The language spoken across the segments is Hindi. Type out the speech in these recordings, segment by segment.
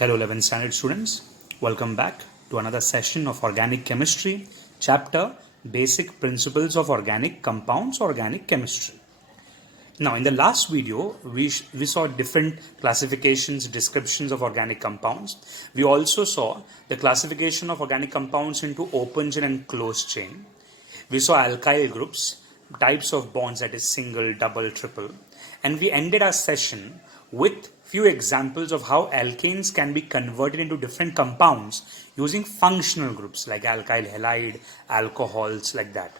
Hello 11th standard students, welcome back to another session of organic chemistry, chapter Basic Principles of Organic Compounds, Organic Chemistry. Now in the last video, we saw different classifications, descriptions of organic compounds. We also saw the classification of organic compounds into open chain and closed chain. We saw alkyl groups, types of bonds, that is single, double, triple. And we ended our session with few examples of how alkanes can be converted into different compounds using functional groups like alkyl halide, alcohols, like that.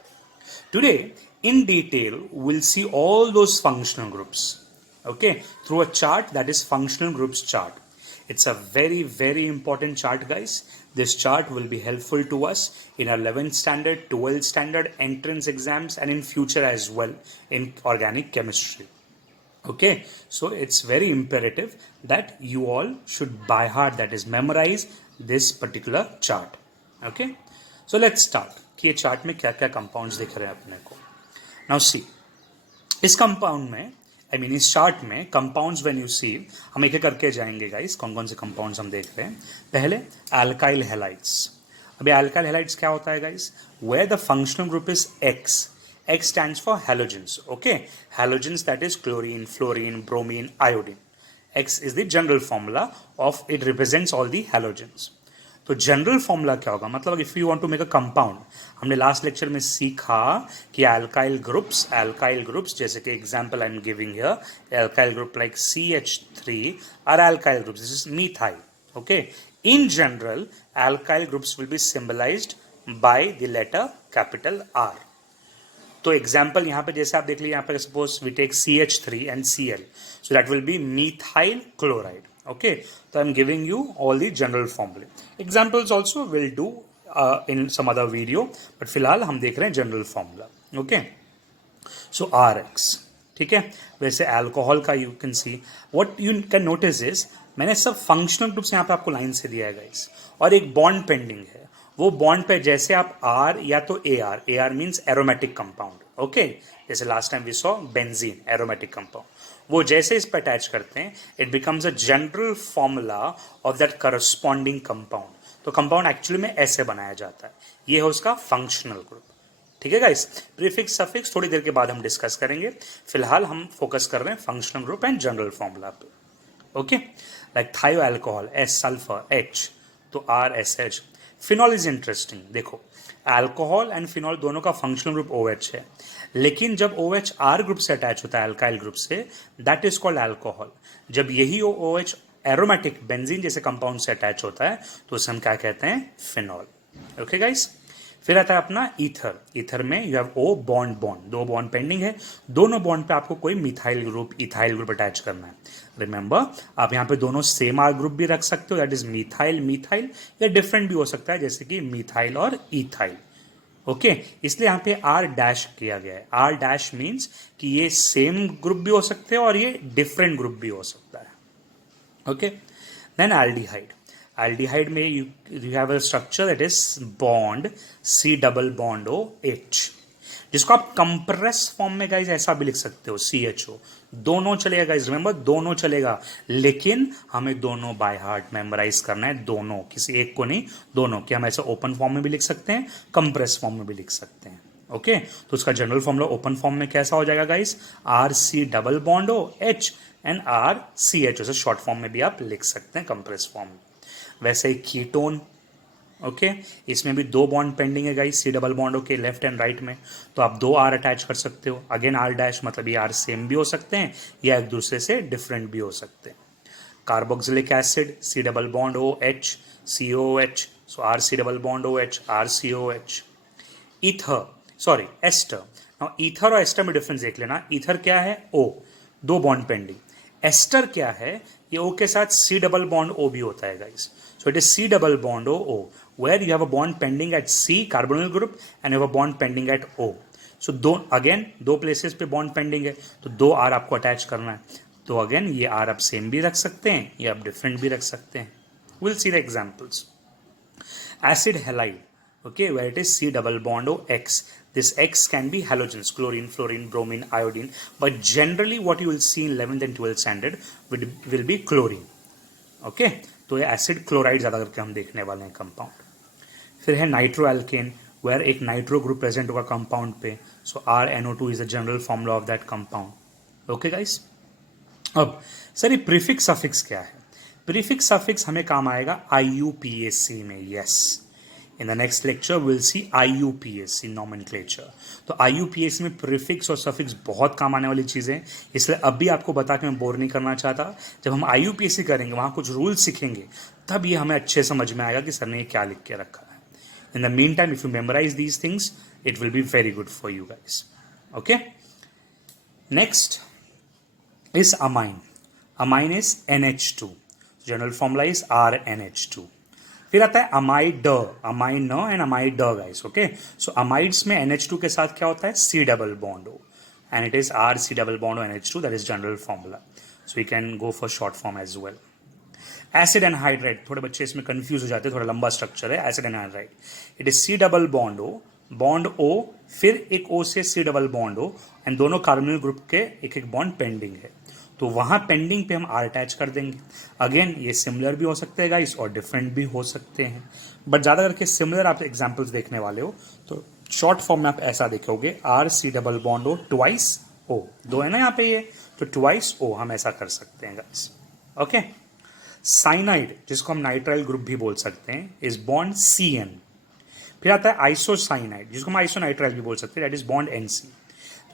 Today, in detail, we'll see all those functional groups, okay, through a chart, that is functional groups chart. It's a very, very important chart, guys. This chart will be helpful to us in our 11th standard, 12th standard entrance exams and in future as well in organic chemistry. Okay, so it's very imperative that you all should by heart, that is memorize this particular chart. Okay, so let's start कि ये चार्ट में क्या क्या कंपाउंड्स दिख रहे हैं अपने को. नाउ सी, इस कंपाउंड में इस चार्ट में कंपाउंड्स व्हेन यू सी, हम एक एक करके जाएंगे गाइस कौन कौन से कंपाउंड्स हम देख रहे हैं. पहले अल्काइल हैलाइड्स. अभी अल्काइल हैलाइड्स क्या होता है guys? Where the functional group is X. X stands for halogens, okay? Halogens, that is chlorine, fluorine, bromine, iodine. X is the general formula of, it represents all the halogens. तो जनरल फॉर्मूला क्या होगा? मतलब if you want to make a compound, हमने लास्ट लेक्चर में सीखा कि अल्काइल ग्रुप्स जैसे कि example I am giving here, alkyl group like CH3 are alkyl groups. This is methyl. Okay, in general alkyl groups will be symbolized by the letter capital R. तो एग्जाम्पल यहाँ पे जैसे आप देख लीजिए, यहाँ पे suppose we take CH3 and Cl, so that will be methyl chloride. Okay, तो I am giving you all the general फॉर्मूले. Examples also will do in some other video, but फिलहाल हम देख रहे हैं general formula. Okay, so RX. ठीक है, वैसे अल्कोहल का you can see, what you can notice is, मैंने सब फंक्शनल ग्रुप्स यहाँ पे आपको लाइन से दिया है गाइस, और एक बॉन्ड पेंडिंग है. वो बॉन्ड पे जैसे आप R या तो AR means aromatic compound. Okay, जैसे last time we saw benzene, aromatic compound. वो जैसे इस पे अटैच करते हैं, it becomes a general formula of that corresponding compound. तो कंपाउंड एक्चुअली में ऐसे बनाया जाता है. ये है उसका फंक्शनल ग्रुप. ठीक है गाइस, प्रीफिक्स सफिक्स थोड़ी देर के बाद हम डिस्कस करेंगे. फिलहाल हम फोकस कर रहे हैं functional group and general formula पे. ओके, लाइक थायो अल्कोहल, S सल्फर, H, तो RSH. Phenol is interesting. देखो, अल्कोहल एंड फिनॉल दोनों का फंक्शनल ग्रुप OH है, लेकिन जब OH R ग्रुप से अटैच होता है अल्काइल ग्रुप से, दैट इज कॉल्ड अल्कोहल. जब यही OH एरोमेटिक बेंजीन जैसे कंपाउंड से अटैच होता है तो उसे हम क्या कहते हैं? फिनॉल. ओके गाइस, फिर आता है अपना ईथर. ईथर में यू हैव O बॉन्ड, दो बॉन्ड पेंडिंग है. दोनों बॉन्ड पे आपको कोई methyl group, ethyl group attach करना है. रिमेंबर, आप यहाँ पे दोनों सेम R ग्रुप भी रख सकते हो, दैट इज मिथाइल, या डिफरेंट भी हो सकता है जैसे कि मिथाइल और इथाइल. ओके, इसलिए यहाँ पे R डैश किया गया है. R डैश मीन्स कि ये सेम ग्रुप भी हो सकते हैं और ये डिफरेंट ग्रुप भी हो सकता है. ओके, देन एल्डिहाइड में you have a structure that is bond C double bond OH, जिसको आप कंप्रेस फॉर्म में गाइज ऐसा भी लिख सकते हो, CHO. दोनों चलेगा गाइज, रिमेंबर दोनों चलेगा, लेकिन हमें दोनों बाय हार्ट मेमोराइज करना है. दोनों, किसी एक को नहीं, दोनों. कि हम ऐसा ओपन फॉर्म में भी लिख सकते हैं, कंप्रेस फॉर्म में भी लिख सकते हैं. ओके, तो उसका जनरल फॉर्मूला ओपन फॉर्म में कैसा हो जाएगा guys? RC double bond OH and RCH. उसे शॉर्ट फॉर्म में भी आप लिख सकते हैं कंप्रेस फॉर्म में. वैसे ही कीटोन. ओके, इसमें भी दो बॉन्ड पेंडिंग है गाइस, C डबल बॉन्ड के लेफ्ट एंड राइट में, तो आप दो R अटैच कर सकते हो. अगेन R डैश, मतलब ये R सेम भी हो सकते हैं या एक दूसरे से डिफरेंट भी हो सकते हैं. Carboxylic acid, C double bond OH, COOH, so RC double bond OH, RCOH. Ester. Now ether और एस्टर में डिफरेंस देख लेना. ईथर क्या है? O, दो बॉन्ड पेंडिंग. एस्टर क्या है? ये O के साथ C डबल बॉन्ड O भी होता है guys. So it is C double bond O, where you have a bond pending at C carbonyl group and you have a bond pending at O. So दो places पे bond pending है, तो दो R आपको attach करना है. तो again ये R आप same भी रख सकते हैं या आप different भी रख सकते हैं. We'll see the examples. Acid halide, okay, where it is C double bond OX. This X can be halogens, chlorine, fluorine, bromine, iodine, but generally what you will see in 11th and 12th standard will be chlorine. Okay, तो ये एसिड क्लोराइड ज़्यादा करके हम देखने वाले हैं कंपाउंड। फिर है नाइट्रो एल्केन, वेयर एक नाइट्रो ग्रुप प्रेजेंट होगा कंपाउंड पे, सो RnO2 is the general formula of that compound. Okay guys, अब सर ये प्रीफिक्स सफिक्स क्या है? प्रीफिक्स सफिक्स हमें काम आएगा IUPAC में। Yes, in the next lecture will see IUPAC nomenclature. तो IUPAC में प्रीफिक्स और सफिक्स बहुत काम आने वाली चीजें, इसलिए अब भी आपको बता के मैं बोर नहीं करना चाहता। जब हम IUPAC करेंगे, वहां कुछ रूल सीखेंगे, तब ये हमें अच्छे समझ में आएगा कि सर ने ये क्या लिख के रखा है। In the mean time, if you memorise these things, it will be very good for you guys. Okay, next is amine. Amine is NH2. General formula is RNH2. फिर आता है amide, amine and amide guys. Okay, so amides में NH2 के साथ क्या होता है? C double bond O, and it is RC double bond O NH2, that is general formula. So you can go for short form as well. Acid anhydride, थोड़े बच्चे इसमें कंफ्यूज हो जाते हैं, थोड़ा लंबा स्ट्रक्चर है acid anhydride. It is C double bond O, bond O, फिर एक O से C double bond O, and दोनों कार्बोनिल ग्रुप के एक एक बॉन्ड पेंडिंग है, तो वहां पेंडिंग पे हम R अटैच कर देंगे। अगेन ये सिमिलर भी हो सकते हैं गाइस और डिफरेंट भी हो सकते हैं, बट ज्यादा करके सिमिलर आप एग्जांपल्स देखने वाले हो, तो शॉर्ट फॉर्म में आप ऐसा देखोगे RC double bond O twice O, दो है ना यहाँ पे ये, तो ट्वाइस O हम ऐसा कर सकते हैं गाइस। ओके, साइनाइड जिसको हम नाइट्राइल ग्रुप भी बोल सकते हैं, इज बॉन्ड CN। फिर आता है आइसोसाइनाइड जिसको हम आइसोनाइट्राइल भी बोल सकते हैं, that is bond NC।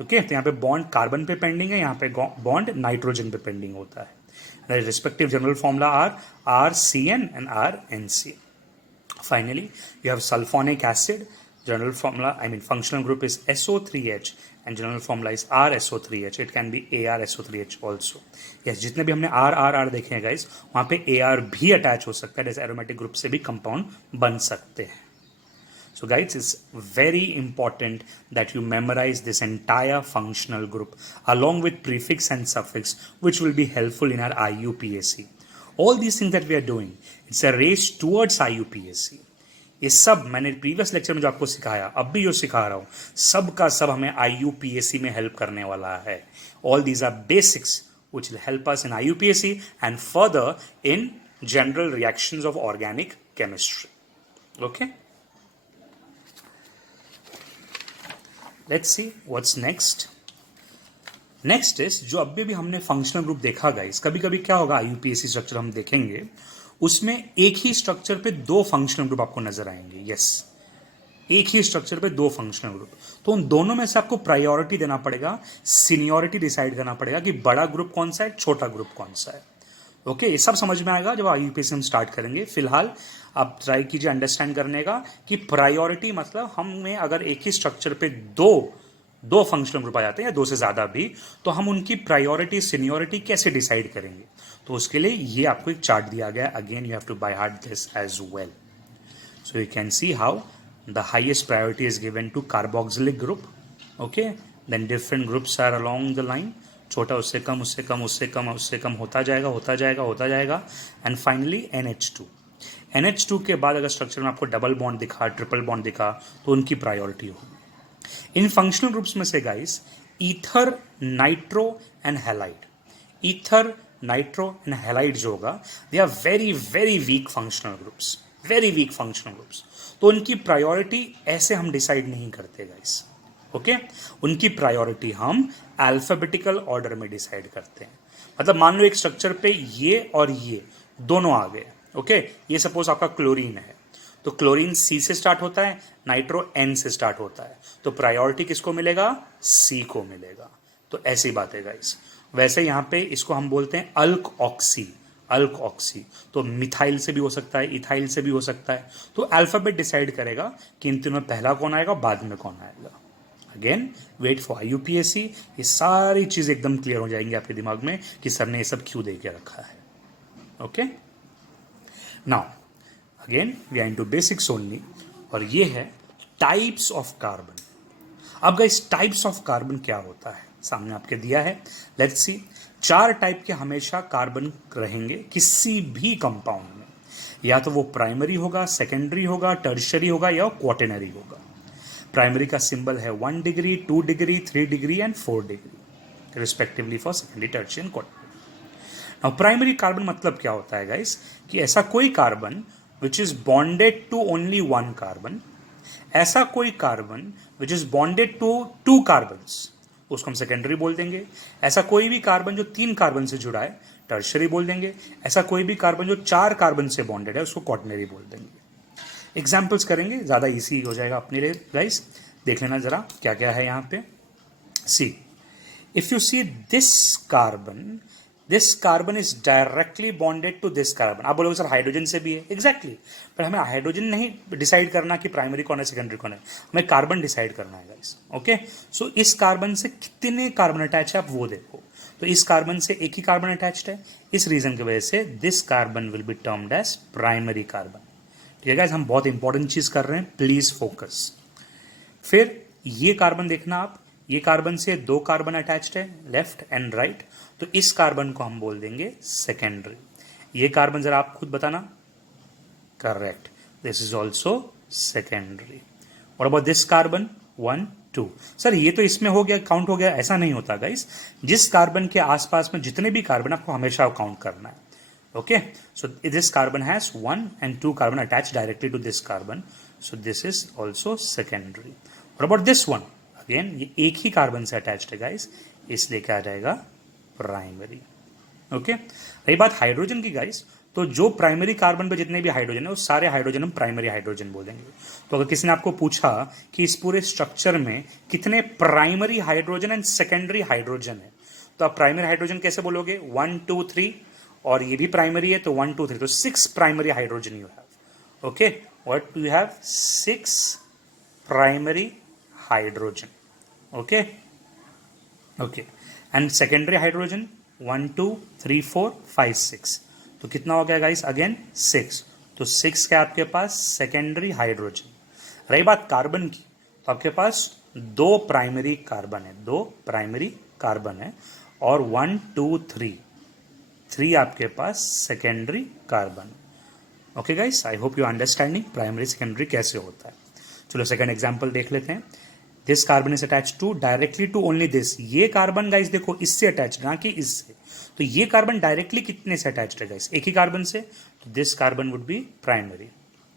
Okay, तो यहाँ पे बॉन्ड कार्बन पे पेंडिंग है, यहाँ पे बॉन्ड नाइट्रोजन पे पेंडिंग होता है। Respective general formula are RCN and RNC। Finally you have sulphonic acid, general formula I mean functional group is SO3H and general formula is RSO3H। It can be ArSO3H also. Yes, जितने भी हमने R देखे हैं गाइस, वहां पे AR भी अटैच हो सकता है, जैसे एरोमेटिक ग्रुप से भी कंपाउंड बन सकते हैं। So guys, it's very important that you memorize this entire functional group along with prefix and suffix, which will be helpful in our IUPAC. All these things that we are doing, it's a race towards IUPAC. ये सब मैंने प्रीवियस लेक्चर में जो आपको सिखाया, अब भी जो सिखा रहा हूँ, सब का सब हमें IUPAC में हेल्प करने वाला है। All these are basics which will help us in IUPAC and further in general reactions of organic chemistry. Okay? Let's see what's next. Next is जो अभी भी हमने फंक्शनल ग्रुप देखा गाइस, कभी कभी क्या होगा IUPAC स्ट्रक्चर हम देखेंगे, उसमें एक ही स्ट्रक्चर पे दो फंक्शनल ग्रुप आपको नजर आएंगे। यस, एक ही स्ट्रक्चर पे दो फंक्शनल ग्रुप, तो उन दोनों में से आपको प्रायोरिटी देना पड़ेगा, सीनियोरिटी डिसाइड करना पड़ेगा कि बड़ा ग्रुप कौन सा है, छोटा ग्रुप कौन सा है। ओके, ये सब समझ में आएगा जब IUPAC हम स्टार्ट करेंगे। फिलहाल आप ट्राई कीजिए अंडरस्टैंड करने का कि प्रायोरिटी मतलब हमें अगर एक ही स्ट्रक्चर पे दो फंक्शनल ग्रुप आ जाते हैं या दो से ज्यादा भी, तो हम उनकी प्रायोरिटी सीनियोरिटी कैसे डिसाइड करेंगे, तो उसके लिए ये आपको एक चार्ट दिया गया। Again you have to by heart this as well, so you can see how the highest priority is given to carboxylic group. Okay, then different groups are along the line, छोटा उससे कम, उससे कम, उससे कम, उससे कम होता जाएगा, होता जाएगा, होता जाएगा, एंड फाइनली NH2 के बाद अगर स्ट्रक्चर में आपको डबल बॉन्ड दिखा, ट्रिपल बॉन्ड दिखा, तो उनकी प्रायोरिटी होगी। इन फंक्शनल ग्रुप्स में से guys ether, nitro and halide, ether, nitro and halide जो होगा, they are very very weak functional groups, very weak functional groups. तो उनकी प्रायोरिटी ऐसे हम डिसाइड नहीं करते गाइस। ओके, उनकी प्रायोरिटी हम अल्फाबेटिकल ऑर्डर में डिसाइड करते हैं। मतलब मान लो एक स्ट्रक्चर पे ये और ये दोनों आ गए। ओके, ये सपोज आपका क्लोरीन है, तो क्लोरीन C से स्टार्ट होता है, नाइट्रो N से स्टार्ट होता है, तो प्रायोरिटी किसको मिलेगा? C को मिलेगा। तो ऐसी बात है गाइस। वैसे यहाँ पे इसको हम बोलते हैं अल्क ऑक्सी, तो मिथाइल से भी हो सकता है, इथाइल से भी हो सकता है। तो अल्फाबेट डिसाइड करेगा कि इन तीनों में पहला कौन आएगा, बाद में कौन आएगा। अगेन वेट फॉर IUPAC, ये सारी चीज एकदम क्लियर हो जाएंगी आपके दिमाग में कि सर ने ये सब क्यों दे के रखा है। Okay, now again we are into basics only, और ये है टाइप्स ऑफ कार्बन। अब गाइस टाइप्स ऑफ कार्बन क्या होता है, सामने आपके दिया है, लेट्स सी। 4 टाइप के हमेशा कार्बन रहेंगे किसी भी कंपाउंड में, या तो वो प्राइमरी होगा, सेकेंडरी होगा, टर्शियरी होगा या क्वाटरनरी होगा। प्राइमरी का सिंबल है 1 degree, 2 degree, 3 degree and 4 degree respectively for secondary, tertiary and quaternary. Now primary carbon मतलब क्या होता है गाइस, कि ऐसा कोई carbon which is bonded to only one carbon, ऐसा कोई carbon which is bonded to two carbons, उसको हम सेकेंडरी बोल देंगे। ऐसा कोई भी कार्बन जो 3 कार्बन से जुड़ा है, टर्शरी बोल देंगे। ऐसा कोई भी कार्बन जो 4 कार्बन से बॉन्डेड है, उसको क्वाटरनरी बोल देंगे। एग्जाम्पल्स करेंगे, ज्यादा इजी हो जाएगा अपने लिए गाइस। देख लेना जरा क्या क्या है यहाँ पे। See, if you see this carbon is directly bonded to this carbon. आप बोलोगे सर हाइड्रोजन से भी है, एग्जैक्टली पर हमें हाइड्रोजन नहीं डिसाइड करना कि प्राइमरी कौन है सेकेंडरी कौन है, हमें कार्बन डिसाइड करना है गाइस। ओके, सो इस कार्बन से कितने कार्बन अटैच है आप वो देखो। तो इस कार्बन से एक ही कार्बन अटैच्ड है, इस रीजन की वजह से this carbon will be termed as primary carbon. ठीक है गाइस, हम बहुत इंपॉर्टेंट चीज कर रहे हैं, प्लीज फोकस। फिर ये कार्बन देखना आप, ये कार्बन से 2 कार्बन अटैच्ड है, लेफ्ट एंड राइट, तो इस कार्बन को हम बोल देंगे सेकेंडरी। ये कार्बन जरा आप खुद बताना। Correct, this is also secondary. और अबाउट दिस कार्बन 1 2, सर ये तो इसमें हो गया, काउंट हो गया, ऐसा नहीं होता गाइस। जिस कार्बन के आसपास में जितने भी कार्बन आपको हमेशा काउंट करना है। Okay, so this carbon has 1 and 2 carbon attach directly to this carbon, so this is also secondary. और अबाउट दिस वन, अगेन ये एक ही कार्बन से अटैच्ड है गाइस, इसलिए क्या आ जाएगा, प्राइमरी। ओके, रही बात हाइड्रोजन की गाइस, तो जो प्राइमरी कार्बन पे जितने भी हाइड्रोजन है, वो सारे हाइड्रोजन हम प्राइमरी हाइड्रोजन बोलेंगे। तो अगर किसी ने आपको पूछा कि इस पूरे स्ट्रक्चर में कितने primary hydrogen and secondary hydrogen है, तो आप प्राइमरी हाइड्रोजन कैसे बोलोगे, 1 2 3, और ये भी प्राइमरी है तो 1 2 3, तो 6 primary hydrogen you have. Okay, what you have, 6 primary hydrogen. Okay okay, and secondary hydrogen 1 2 3 4 5 6, तो कितना हो गया गाइस, अगेन 6, तो 6 क्या आपके पास सेकेंडरी हाइड्रोजन। रही बात कार्बन की, तो आपके पास 2 प्राइमरी कार्बन है, 2 प्राइमरी कार्बन है, और 1 2 3 आपके पास secondary carbon. Okay guys, I hope you understanding primary secondary कैसे होता है। चलो सेकंड एग्जांपल देख लेते हैं। This carbon is attach to directly to only this, ये कार्बन गाइस देखो इससे अटैच ना कि इससे, तो ये कार्बन डायरेक्टली कितने से अटैच्ड है गाइस, एक ही कार्बन से, तो this carbon would be primary.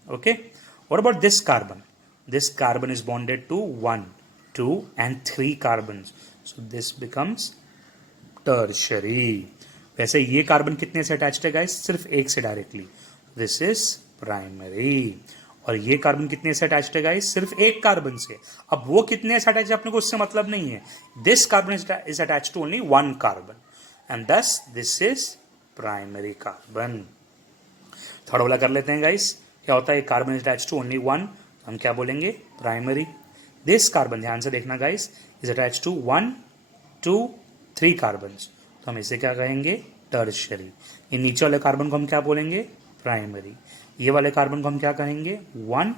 Okay, what about this carbon is bonded to 1 2 and 3 carbons, so this becomes tertiary. वैसे ये कार्बन कितने से अटैच्ड है गाइस, सिर्फ एक से डायरेक्टली, दिस इज प्राइमरी। और ये कार्बन कितने से अटैच्ड है गाइस, सिर्फ एक कार्बन से। अब वो कितने से अटैच है अपने को उससे मतलब नहीं है, this carbon is attached to only 1 carbon and thus this is primary carbon. थोड़ा वाला कर लेते हैं गाइस, क्या होता है, carbon is attached to only 1, हम क्या बोलेंगे, प्राइमरी। दिस कार्बन ध्यान से देखना guys, is attached to 1 2 3 carbon, तो हम इसे क्या कहेंगे, टर्शरी। ये नीचे वाले कार्बन को हम क्या बोलेंगे, प्राइमरी। ये वाले कार्बन को हम क्या कहेंगे, 1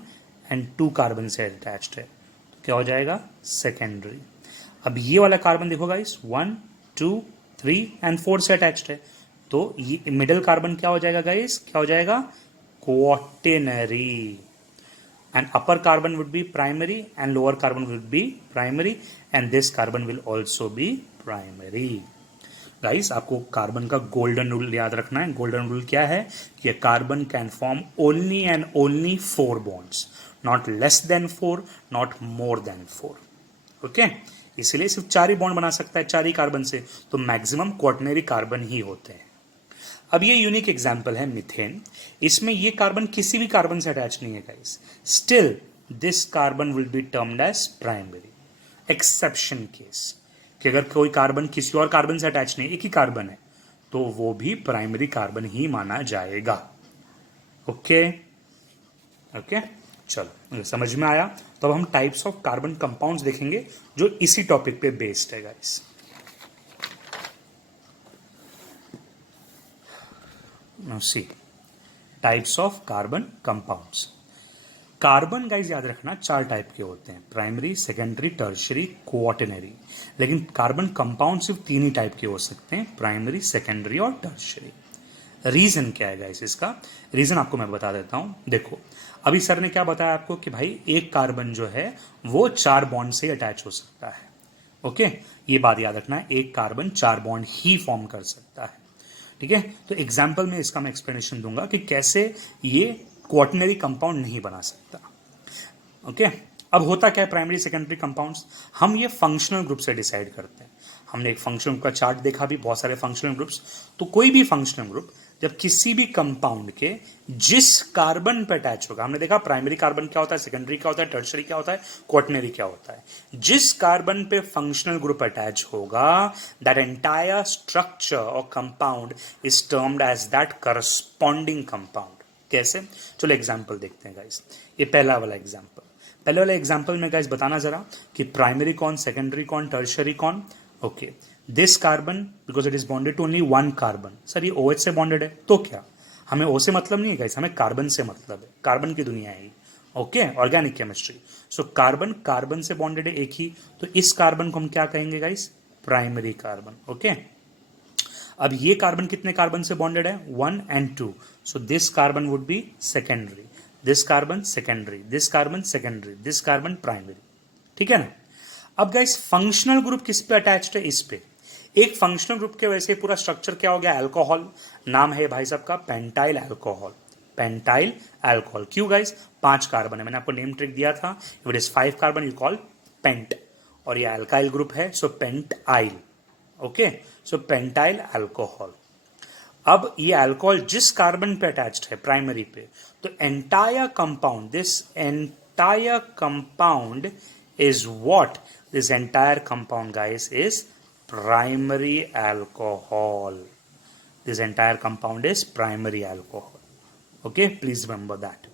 and 2 कार्बन से अटैच्ड है, तो क्या हो जाएगा, सेकेंडरी। अब ये वाला कार्बन देखो गाइस, 1 2 3 and 4 से अटैच्ड है, तो ये मिडिल कार्बन क्या हो जाएगा गाइस, क्या हो जाएगा, quaternary. And upper carbon would be primary and lower carbon would be primary, and this carbon will also be primary. Guys, आपको कार्बन का गोल्डन रूल याद रखना है। गोल्डन रूल क्या है, कि carbon can form only and only 4 bonds, not less than 4, not more than 4। Okay, इसलिए सिर्फ 4 ही बॉन्ड बना सकता है 4 ही कार्बन से, तो मैक्सिमम क्वाटरनरी कार्बन ही होते हैं। अब ये यूनिक एग्जाम्पल है मीथेन, इसमें ये कार्बन किसी भी कार्बन से अटैच नहीं है guys, still this carbon will be termed as primary. Exception case, कि अगर कोई कार्बन किसी और कार्बन से अटैच नहीं, एक ही कार्बन है, तो वो भी प्राइमरी कार्बन ही माना जाएगा। ओके ओके, चलो समझ में आया। तो अब हम टाइप्स ऑफ कार्बन कंपाउंड्स देखेंगे जो इसी टॉपिक पे बेस्ड है guys. Now see types of carbon compounds. Carbon guys याद रखना 4 टाइप के होते हैं, प्राइमरी, सेकेंडरी, टर्शियरी, क्वाटरनरी। लेकिन कार्बन कंपाउंड सिर्फ 3 ही टाइप के हो सकते हैं, प्राइमरी, सेकेंडरी और टर्शियरी। रीजन क्या है गाइस, इसका रीजन आपको मैं बता देता हूं। देखो, अभी सर ने क्या बताया आपको कि भाई एक कार्बन जो है वो 4 बॉन्ड से अटैच हो सकता है। ओके, ये बात याद रखना है, एक कार्बन 4 बॉन्ड ही फॉर्म कर सकता है। ठीक है, तो एग्जाम्पल में इसका मैं एक्सप्लेनेशन दूंगा कि कैसे ये क्वाटरनरी कंपाउंड नहीं बना सकता। ओके, अब होता क्या है प्राइमरी सेकेंडरी कंपाउंड्स, हम ये फंक्शनल ग्रुप से डिसाइड करते हैं। हमने एक फंक्शनल ग्रुप का चार्ट देखा भी, बहुत सारे फंक्शनल ग्रुप्स। तो कोई भी फंक्शनल ग्रुप जब किसी भी कंपाउंड के जिस कार्बन पे अटैच होगा, हमने देखा प्राइमरी कार्बन क्या होता है, सेकेंडरी क्या होता है, टर्शियरी क्या होता है, क्वाटरनरी क्या होता है, जिस कार्बन पे फंक्शनल ग्रुप अटैच होगा, दैट एंटायर स्ट्रक्चर और compound is termed as that corresponding compound. कैसे, चलो एग्जाम्पल देखते हैं गाइस। ये पहला वाला एग्जाम्पल, पहले वाले एग्जाम्पल में गाइस बताना जरा कि प्राइमरी कौन, सेकेंडरी कौन, टर्शियरी कौन। Okay, this carbon because it is bonded to only one carbon. Sir ये OH से बॉन्डेड है, तो क्या, हमें O से मतलब नहीं है गाइस, हमें कार्बन से मतलब है, कार्बन की दुनिया है। Okay, organic chemistry. So carbon carbon से बॉन्डेड है एक ही, तो इस कार्बन को हम क्या कहेंगे गाइस, प्राइमरी कार्बन। ओके, अब ये कार्बन कितने कार्बन से बॉन्डेड है, 1 and 2, so this carbon would B secondary, this carbon secondary, this carbon secondary, this carbon primary. ठीक है ना। अब गाइस फंक्शनल ग्रुप किस पे अटैच्ड है, इस पे। एक फंक्शनल ग्रुप के वजह से पूरा स्ट्रक्चर क्या हो गया, अल्कोहल। नाम है भाई साहब का पेंटाइल अल्कोहल, पेंटाइल अल्कोहल। क्यों गाइस, 5 कार्बन है, मैंने आपको नेम ट्रिक दिया था, if it is 5 carbon you call pent, और ये अल्काइल ग्रुप है, so pentyl. Okay, so pentyl alcohol. अब ये अल्कोहल जिस कार्बन पे अटैच्ड है प्राइमरी पे, तो entire compound, this entire compound is what, this entire compound guys is primary alcohol, this entire compound is primary alcohol. Okay, please remember that.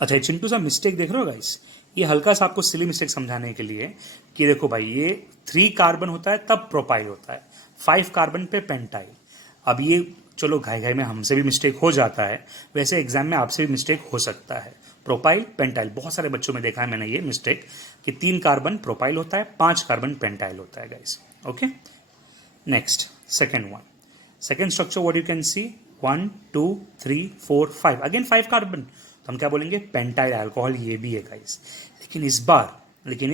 अच्छा चिंटू सा मिस्टेक देख रहे हो गाइस, ये हल्का सा आपको सिली मिस्टेक समझाने के लिए कि देखो भाई ये 3 कार्बन होता है तब प्रोपाइल होता है, 5 कार्बन पे पेंटाइल। अब ये चलो घाई घाई में हमसे भी मिस्टेक हो जाता है, वैसे एग्जाम में आपसे भी मिस्टेक हो सकता है। प्रोपाइल पेंटाइल, बहुत सारे बच्चों में देखा है मैंने ये मिस्टेक कि 3 कार्बन प्रोपाइल होता है, 5 कार्बन पेंटाइल होता है guys. Okay, next second one, second structure what you can C, 1 2 3 4 5, again 5 carbon, तो हम क्या बोलेंगे, पेंटाइल अल्कोहल। ये भी है गाइस, लेकिन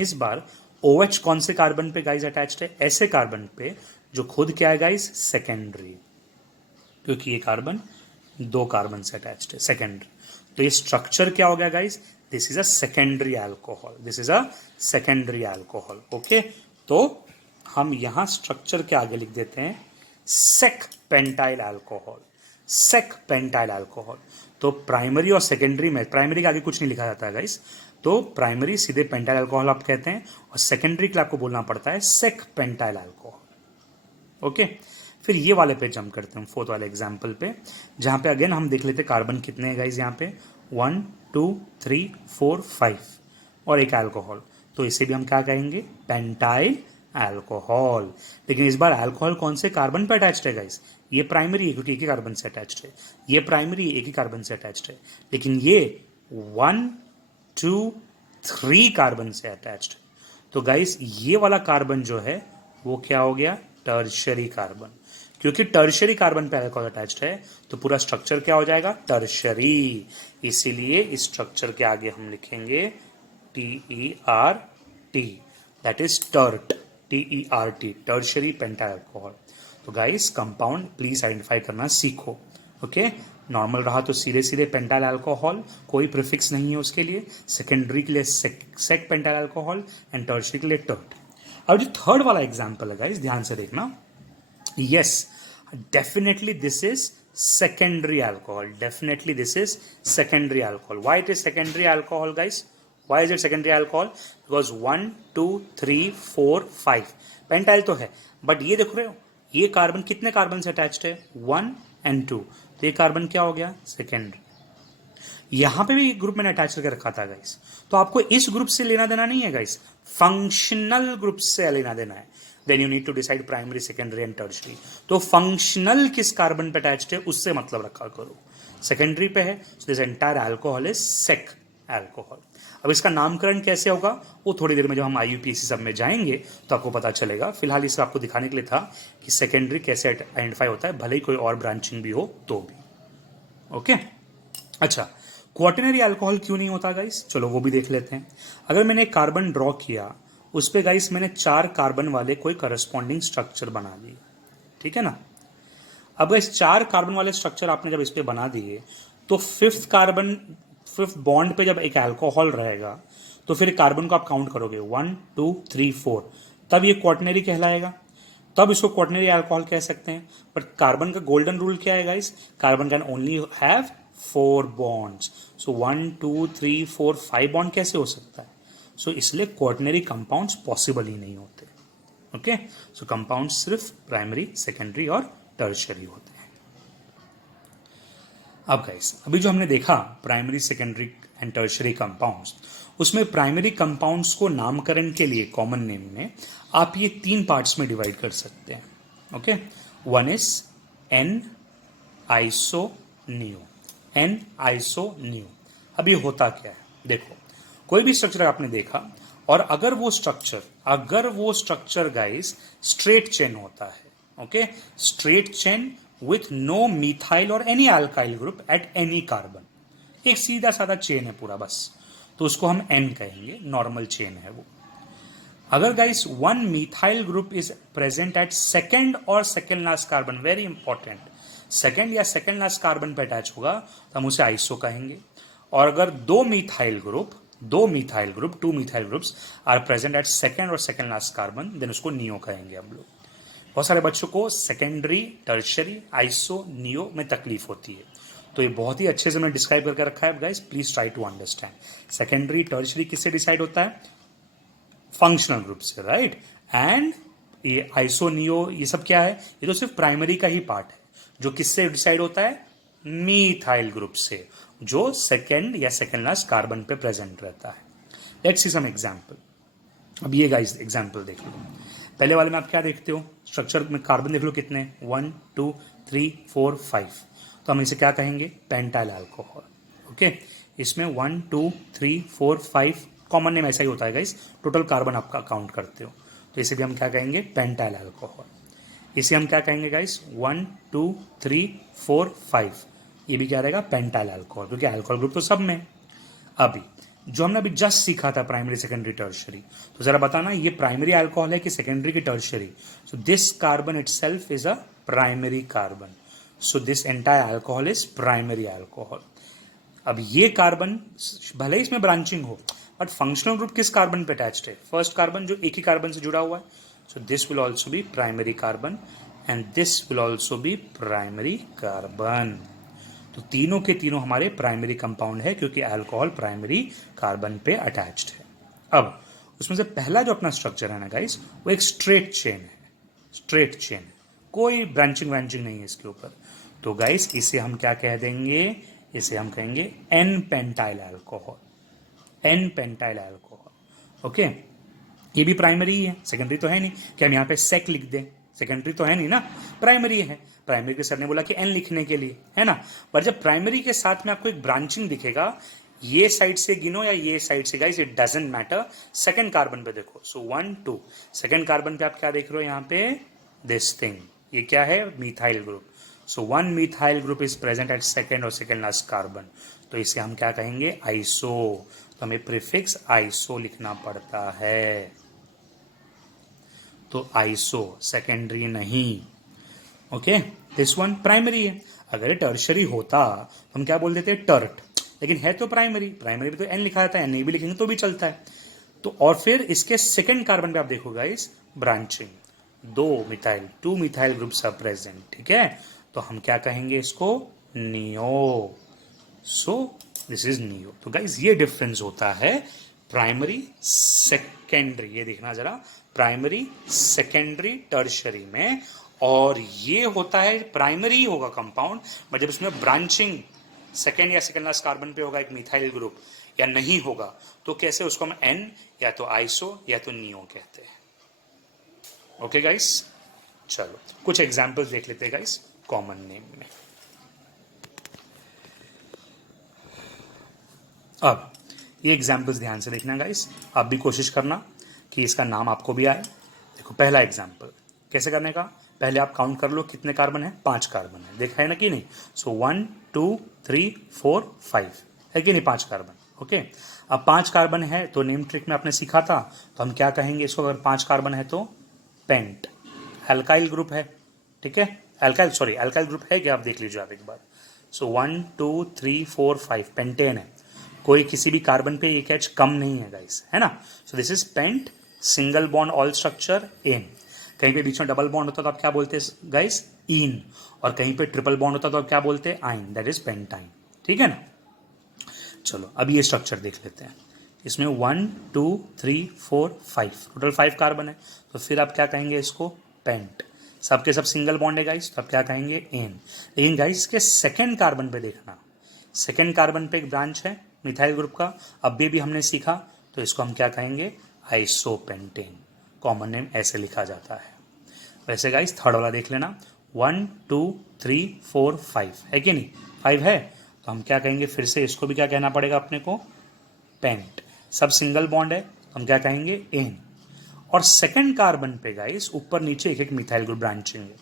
इस बार OH कौन से कार्बन पे गाइस अटैच्ड है, ऐसे कार्बन पे जो खुद क्या है गाइस, सेकेंडरी, क्योंकि ये कार्बन 2 कार्बन से अटैच्ड है, सेकेंडरी। तो ये स्ट्रक्चर क्या हो गया guys, this is a secondary alcohol, this is a secondary alcohol. Okay, तो हम यहां स्ट्रक्चर के आगे लिख देते हैं सेक पेंटाइल अल्कोहल, सेक पेंटाइल अल्कोहल। तो प्राइमरी और सेकेंडरी में, प्राइमरी के आगे कुछ नहीं लिखा जाता है गाइस, तो प्राइमरी सीधे पेंटाइल अल्कोहल आप कहते हैं, और सेकेंडरी के लिए आपको बोलना पड़ता है सेक पेंटाइल अल्कोहल। ओके, फिर ये वाले पे जंप करते हैं, फोर्थ वाले एग्जाम्पल पे, जहां पे अगेन हम देख लेते हैं कार्बन कितने हैं गाइस, यहाँ पे 1 2 3 4 5 और एक अल्कोहल, तो इसे भी हम क्या कहेंगे, पेंटाइल अल्कोहल। लेकिन इस बार अल्कोहल कौन से कार्बन पे अटैच्ड है गाइस, ये प्राइमरी है क्योंकि एक ही कार्बन से अटैच्ड है, ये प्राइमरी एक ही कार्बन से अटैच्ड है, लेकिन ये 1 2 3 कार्बन से अटैच्ड है। तो गाइस ये वाला कार्बन जो है वो क्या हो गया, टर्शियरी कार्बन। क्योंकि टर्शियरी कार्बन पे अल्कोहल अटैच्ड है तो पूरा स्ट्रक्चर क्या हो जाएगा, टर्शियरी। इसीलिए इस स्ट्रक्चर के आगे हम लिखेंगे TERT, that is tert, TERT, tertiary pentyl alcohol. तो गाइस कंपाउंड प्लीज आइडेंटिफाई करना सीखो। ओके, नॉर्मल रहा तो सीधे सीधे पेंटाइल अल्कोहल, कोई प्रीफिक्स नहीं है उसके लिए, सेकेंडरी के लिए सेक पेंटाइल अल्कोहल एंड टर्शियरी के लिए टर्ट। अब जो थर्ड वाला एग्जांपल है गाइस ध्यान से देखना, yes definitely this is secondary alcohol, definitely this is secondary alcohol. Why it is secondary alcohol guys, why is it secondary alcohol, because 1 2 3 4 5 pentyl तो है, बट ये देख रहे हो ये कार्बन कितने कार्बन से अटैच्ड है, 1 and 2, तो ये कार्बन क्या हो गया, सेकेंडरी। यहां पे भी ग्रुप मैंने अटैच करके रखा था गाइस, तो आपको इस ग्रुप से लेना देना नहीं है गाइस, फंक्शनल ग्रुप से लेना देना है। Then you need to decide primary secondary and tertiary. तो फंक्शनल किस कार्बन पे अटैच्ड है उससे मतलब रखा करो, सेकेंडरी पे है, so this entire alcohol is sec alcohol. अब इसका नामकरण कैसे होगा वो थोड़ी देर में जब हम IUPAC सब में जाएंगे तो आपको पता चलेगा। फिलहाल इसे आपको दिखाने के लिए था कि सेकेंडरी कैसे आइडेंटिफाई होता है, भले ही कोई और ब्रांचिंग भी हो तो भी। ओके, अच्छा क्वाटरनरी अल्कोहल क्यों नहीं होता गाइस, चलो वो भी देख लेते हैं। अगर मैंने कार्बन ड्रॉ किया उस पे गाइस मैंने 4 कार्बन वाले कोई करस्पॉन्डिंग स्ट्रक्चर बना लिए, ठीक है ना। अब इस 4 कार्बन वाले स्ट्रक्चर आपने जब इस पे बना दिए तो फिफ्थ बॉन्ड पे जब एक अल्कोहल रहेगा तो फिर कार्बन को आप काउंट करोगे 1 2 3 4, तब ये क्वाटनरी कहलाएगा, तब इसको क्वाटनरी अल्कोहल कह सकते हैं। बट कार्बन का गोल्डन रूल क्या है guys? Carbon can only have 4 bonds. So 1 2 3 4 5 bond कैसे हो सकता है? सो इसलिए क्वाटनरी कंपाउंड्स पॉसिबल ही नहीं होते। ओके, सो कंपाउंड सिर्फ प्राइमरी, सेकेंडरी और टर्शियरी होते हैं। अब गाइस, अभी जो हमने देखा primary, secondary and tertiary compounds, उसमें प्राइमरी कंपाउंड्स को नामकरण के लिए कॉमन नेम में आप ये 3 पार्ट्स में डिवाइड कर सकते हैं। Okay, one is n iso neo. N iso neo. अब ये होता क्या है? देखो, कोई भी स्ट्रक्चर आपने देखा और अगर वो स्ट्रक्चर गाइस स्ट्रेट चेन होता है, okay, straight chain with no methyl और any alkyl group at any carbon, एक सीधा साधा चेन है पूरा बस, तो उसको हम एन कहेंगे, नॉर्मल चेन है वो। अगर guys 1 methyl group is present at second और second last carbon, very important, second या सेकेंड लास्ट कार्बन पे अटैच होगा तो हम उसे आइसो कहेंगे। और अगर 2 methyl group 2 methyl groups are present at second और सेकेंड लास्ट कार्बन, देन उसको नियो कहेंगे हम लोग। बहुत सारे बच्चों को सेकेंडरी, टर्शियरी, आइसो, नियो में तकलीफ होती है, तो ये बहुत ही अच्छे से मैंने डिस्क्राइब करके रखा है guys, please try to understand. Secondary, tertiary किससे डिसाइड होता है? फंक्शनल ग्रुप से, राइट। एंड ये आइसो, नियो, ये सब क्या है? ये तो सिर्फ प्राइमरी का ही पार्ट है, जो किससे डिसाइड होता है? मीथाइल ग्रुप से, जो सेकेंड या सेकेंड लास्ट कार्बन पे प्रेजेंट रहता है। Let's see some example. अब ये गाइस एग्जांपल देख लो। पहले वाले में आप क्या देखते हो? स्ट्रक्चर में कार्बन देख लो कितने, 1 2 3 4 5, तो हम इसे क्या कहेंगे? Pentyl alcohol. ओके, इसमें 1 2 3 4 5 कॉमन नेम ऐसा ही होता है गाइस, टोटल कार्बन आपका काउंट करते हो, तो इसे भी हम क्या कहेंगे? Pentyl alcohol. इसे हम क्या कहेंगे गाइस? 1 2 3 4 5, ये भी क्या रहेगा? पेंटाइल अल्कोहल, क्योंकि अल्कोहल ग्रुप तो सब में। अभी जो हमने अभी जस्ट सीखा था प्राइमरी, सेकेंडरी, टर्शियरी, तो जरा बताना ये प्राइमरी अल्कोहल है कि सेकेंडरी की tertiary? So this carbon itself is a primary carbon, so this entire alcohol is primary alcohol. अब ये कार्बन भले ही इसमें ब्रांचिंग हो, बट फंक्शनल ग्रुप किस कार्बन पे अटैच्ड है? फर्स्ट कार्बन, जो एक ही कार्बन से जुड़ा हुआ है। So this will also be primary carbon and this will also be primary carbon. तो तीनों के तीनों हमारे प्राइमरी कंपाउंड है, क्योंकि अल्कोहल प्राइमरी कार्बन पे अटैच्ड है। अब उसमें से पहला जो अपना स्ट्रक्चर है ना गाइस, वो एक स्ट्रेट चेन है, स्ट्रेट चेन, कोई ब्रांचिंग नहीं है इसके ऊपर। तो गाइस इसे हम क्या कह देंगे? इसे हम कहेंगे n pentyl alcohol. N pentyl alcohol. Okay, ये भी प्राइमरी ही है, सेकेंडरी तो है नहीं कि हम यहाँ पे सेक लिख दें, सेकेंडरी तो है नहीं ना, प्राइमरी है। प्राइमरी के सर ने बोला कि एन लिखने के लिए, है ना। पर जब प्राइमरी के साथ में आपको एक ब्रांचिंग दिखेगा, ये साइड से गिनो या ये साइड से, guys it doesn't matter. Second carbon पे देखो, सो 1 2, सेकंड कार्बन पे आप क्या देख रहे हो? यहाँ पे दिस थिंग, ये क्या है? Methyl group. So 1 methyl group is present eight second और सेकंड लास्ट कार्बन, तो इसे हम क्या कहेंगे? आइसो। तो हमें प्रीफिक्स आइसो लिखना पड़ता है, तो आइसो, सेकेंडरी नहीं। ओके, दिस वन प्राइमरी है। अगर ये टर्शियरी होता तो हम क्या बोल देते? टर्ट, लेकिन है तो प्राइमरी, प्राइमरी पे तो एन लिखा रहता है, एन नहीं भी लिखेंगे तो भी चलता है। तो और फिर इसके सेकंड कार्बन पे आप देखो guys, branching, 2 methyl groups are present, ठीक है, तो हम क्या कहेंगे इसको? Neo. So this is neo. तो गाइस ये डिफरेंस होता है प्राइमरी, सेकेंडरी, ये देखना जरा, प्राइमरी, सेकेंडरी, टर्शियरी में। और ये होता है प्राइमरी ही होगा कंपाउंड, बट जब इसमें ब्रांचिंग सेकेंड या सेकेंड लास्ट कार्बन पे होगा एक मिथाइल ग्रुप, या नहीं होगा, तो कैसे उसको हम एन या तो आइसो या तो नियो कहते हैं। ओके गाइस, चलो कुछ एग्जांपल्स देख लेते हैं गाइस कॉमन नेम में। अब ये एग्जांपल्स ध्यान से देखना गाइस, आप भी कोशिश करना कि इसका नाम आपको भी आए। देखो पहला एग्जांपल कैसे करने का, पहले आप काउंट कर लो कितने कार्बन है? 5 कार्बन है, देखा है ना कि नहीं? सो 1 2 3 4 5 है कि नहीं? 5 कार्बन। ओके, अब 5 कार्बन है तो नेम ट्रिक में आपने सीखा था, तो हम क्या कहेंगे इसको? अगर 5 कार्बन है तो पेंट, अल्काइल ग्रुप है, ठीक है, अल्काइल ग्रुप है क्या, आप देख लीजिए आप एक बार। सो 1 2 3 4 5 पेंटेन है, कोई किसी भी कार्बन पे एक एच कम नहीं है गाइस, है ना। So this is pent, single bond all structure n. कहीं पे बीच में डबल बॉन्ड होता तो आप क्या बोलते हैं गाइस, इन। और कहीं पे ट्रिपल बॉन्ड होता तो आप क्या बोलते हैं, आइन, दैट इज पेंटाइन, ठीक है ना। चलो अब ये स्ट्रक्चर देख लेते हैं। इसमें 1 2 3 4 5 टोटल 5 कार्बन है, तो फिर आप क्या कहेंगे इसको, पेंट। सबके सब सिंगल बॉन्ड है गाइस, तो आप क्या कहेंगे, एन। लेकिन गाइस के सेकेंड कार्बन पे देखना, सेकेंड कार्बन पे एक ब्रांच है मिथाइल ग्रुप का, अब भी हमने सीखा, तो इसको हम क्या कहेंगे, आइसोपेंटेन। कॉमन नेम ऐसे लिखा जाता है। वैसे गाइस थर्ड वाला देख लेना, 1 2 3 4 5 है कि नहीं, 5 है, तो हम क्या कहेंगे, फिर से इसको भी क्या कहना पड़ेगा अपने को, पेंट। सब सिंगल बॉन्ड है, तो हम क्या कहेंगे, एन। और सेकंड कार्बन पे गाइस ऊपर नीचे एक एक मिथाइल ग्रुप ब्रांचिंग है,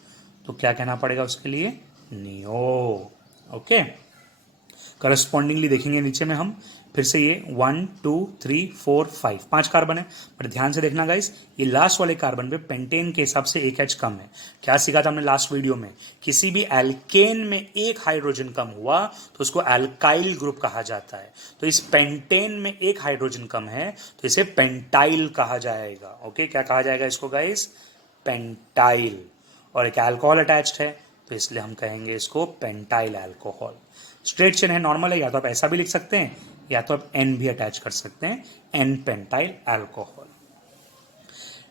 तो क्या कहना पड़ेगा उसके लिए, नियो। ओके, करस्पॉन्डिंगली देखेंगे नीचे में हम, फिर से ये 1 2 3 4 5 5 कार्बन है, पर ध्यान से देखना गाइस, ये लास्ट वाले कार्बन पे पेंटेन के हिसाब से एक एच कम है। क्या सीखा था हमने लास्ट वीडियो में, किसी भी एल्केन में एक हाइड्रोजन कम हुआ तो उसको एल्काइल ग्रुप कहा जाता है। तो इस पेंटेन में एक हाइड्रोजन कम है, तो इसे पेंटाइल कहा जाएगा। ओके, क्या कहा जाएगा इसको गाइस, पेंटाइल। और एक अल्कोहल अटैच्ड है, तो इसलिए हम कहेंगे इसको पेंटाइल अल्कोहल। स्ट्रेट चेन है, नॉर्मल है, या तो आप ऐसा भी लिख सकते हैं, या तो आप एन भी अटैच कर सकते हैं, n pentyl alcohol.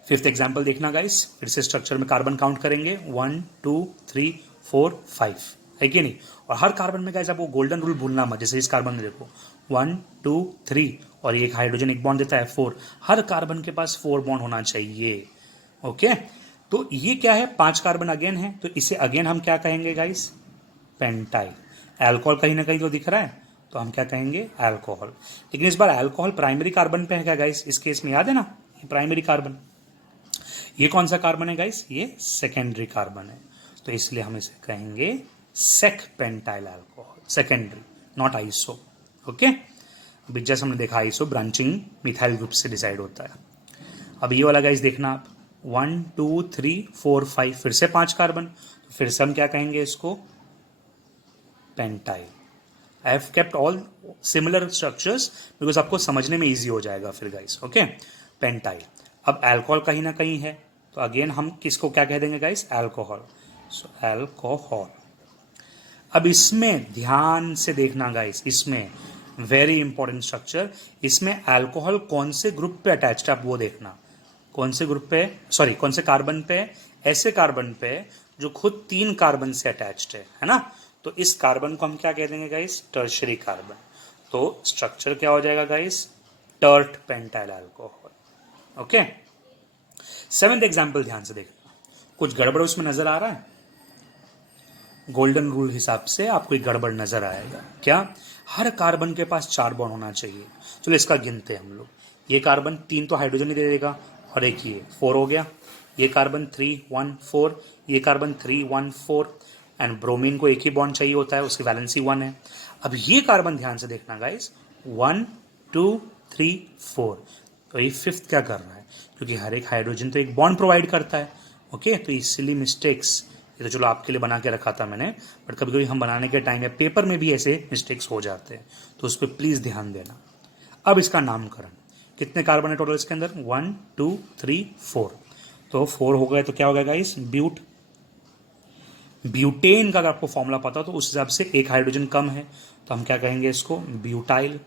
Fifth example देखना गाइस, फिर से स्ट्रक्चर में कार्बन काउंट करेंगे, 1 2 3 4 5 है कि नहीं। और हर कार्बन में गाइस आप वो गोल्डन रूल भूलना मत, जैसे इस कार्बन में देखो 1 2 3 और एक हाइड्रोजन एक बॉन्ड देता है 4, हर कार्बन के पास 4 बॉन्ड होना चाहिए। ओके, तो ये क्या है, 5 कार्बन अगेन है, तो इसे अगेन हम क्या कहेंगे गाइस, पेंटाइल। अल्कोहल कहीं ना कहीं तो दिख रहा है, तो हम क्या कहेंगे, अल्कोहल। लेकिन इस बार अल्कोहल प्राइमरी कार्बन पे है क्या गाइस, इस केस में याद है ना, ये प्राइमरी कार्बन। ये कौन सा कार्बन है गाइस, ये सेकेंडरी कार्बन है, तो इसलिए हम इसे कहेंगे sec pentyl alcohol, secondary, not iso. Okay, अभी जैसे हमने देखा आइसो ब्रांचिंग मिथाइल ग्रुप से डिसाइड होता है। अब ये वाला गाइस देखना आप, 1 2 3 4 5 फिर से 5 कार्बन, तो फिर से हम क्या कहेंगे इसको, pentyl. I have kept all similar structures because आपको समझने में इजी हो जाएगा फिर गाइस। Okay, pentyl. अब अल्कोहल कहीं ना कहीं है, तो अगेन हम किसको क्या कह देंगे गाइस, अल्कोहल। सो अल्कोहल। अब इसमें ध्यान से देखना गाइस, इसमें वेरी इंपॉर्टेंट स्ट्रक्चर, इसमें अल्कोहल कौन से ग्रुप पे अटैच्ड है आप वो देखना, कौन से ग्रुप पे, सॉरी कौन से कार्बन पे, ऐसे कार्बन पे जो खुद 3 कार्बन से अटैच्ड है ना। तो इस कार्बन को हम क्या कह देंगे गाइस, टर्शरी कार्बन। तो स्ट्रक्चर क्या हो जाएगा guys, tert pentyl alcohol. Okay, 7th example ध्यान से देखना, कुछ गड़बड़ उसमें नजर आ रहा है, गोल्डन रूल हिसाब से आपको एक गड़बड़ नजर आएगा। क्या, हर कार्बन के पास 4 बॉन्ड होना चाहिए। चलो इसका गिनते हैं हम लोग, ये कार्बन 3 तो हाइड्रोजन ही दे देगा, और एक ये 4 हो गया, ये कार्बन 3 1 4, ये कार्बन 3 1 4, एंड ब्रोमीन को एक ही बॉन्ड चाहिए होता है, उसकी वैलेंसी 1 है। अब ये कार्बन ध्यान से देखना गाइस, 1 2 3 4, तो ये 5th क्या कर रहा है, क्योंकि हर एक हाइड्रोजन तो एक बॉन्ड प्रोवाइड करता है। ओके, तो इसीलिए मिस्टेक्स, ये तो चलो आपके लिए बना के रखा था मैंने, बट कभी कभी हम बनाने के टाइम या पेपर में भी ऐसे मिस्टेक्स हो जाते हैं, तो उस पर प्लीज ध्यान देना। अब इसका नामकरण, कितने कार्बन है टोटल इसके अंदर, 1 2 3 4, तो 4 हो गए, तो क्या हो गया गाइस, ब्यूट। ब्यूटेन का अगर आपको फॉर्मूला पता हो तो उस हिसाब से एक हाइड्रोजन कम है, तो हम क्या कहेंगे इसको, ब्यूटाइल।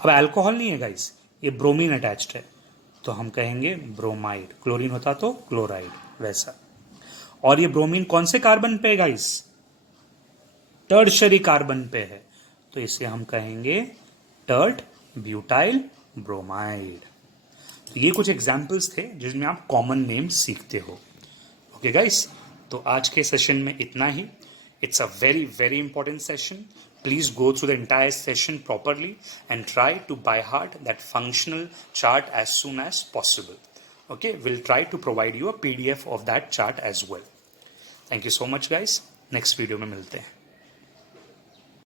अब अल्कोहल नहीं है गाइस, ये ब्रोमीन अटैच्ड है, तो हम कहेंगे ब्रोमाइड। क्लोरीन होता तो क्लोराइड, वैसा। और ये ब्रोमीन कौन से कार्बन पे है गाइस, टर्शरी कार्बन पे है, तो इसे हम कहेंगे टर्ट ब्यूटाइल ब्रोमाइड। तो ये कुछ एग्जाम्पल्स थे जिसमें आप कॉमन नेम सीखते हो। ओके गाइस, तो आज के सेशन में इतना ही। It's a very very important session. Please go through the entire session properly and try to by heart that functional chart as soon as possible. Okay, we'll try to provide you a PDF of that chart as well. Thank you so much guys. Next video में मिलते हैं.